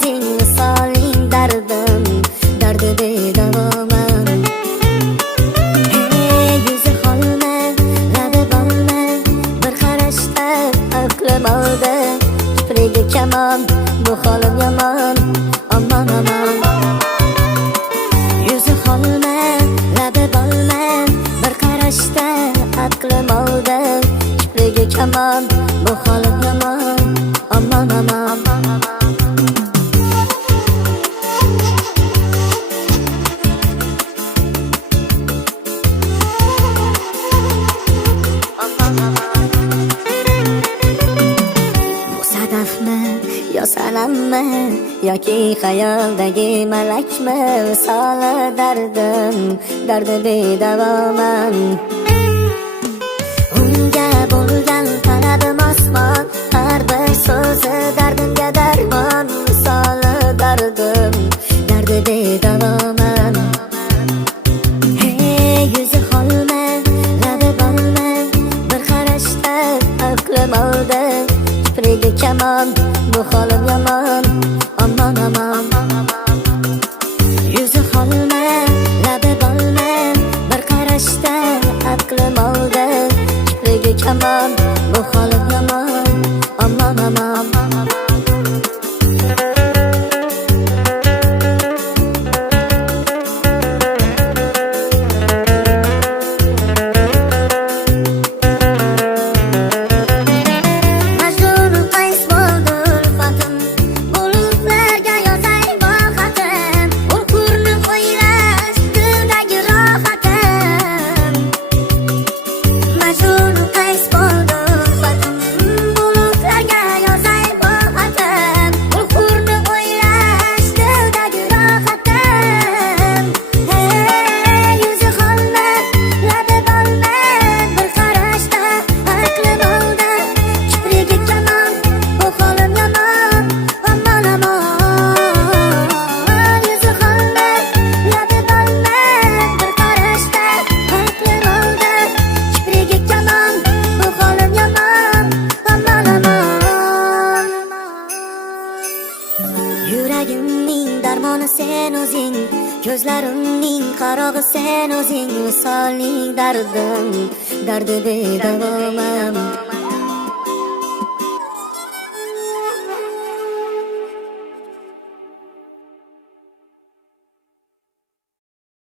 o'zing misoling dardim, dardi bedavoman. Hey yuzi holma, labi bolma, bir qarashda aqlim oldi. Kiprigi kamon, bu holim yomon, aman aman. Yuzi holma, labi bolma, bir qarashda aqlim oldi. Kiprigi kamon, bu holim yomon, aman aman. Yo sanammi yoki xayoldagi malakmi, visoli dardim, dardi bedavoman. Unga bo'lgan talabim osmon, har bir so'zi dardimga darmon, visoli dardim, dardi bedavoman. Hey yuzi holma, labi bolma, bir qarashda aqlim oldi. Kiprigi kamon, bu holim yomon, aman aman. Yuzi holma, labi bolma, bir qarashda aqlim oldi. Kiprigi kamon, bu holim yomon, aman aman. Yuragimning darmoni sen o'zing, ko'zlarimning qarog'i sen o'zing, visoling dardim, dardi bedavoman.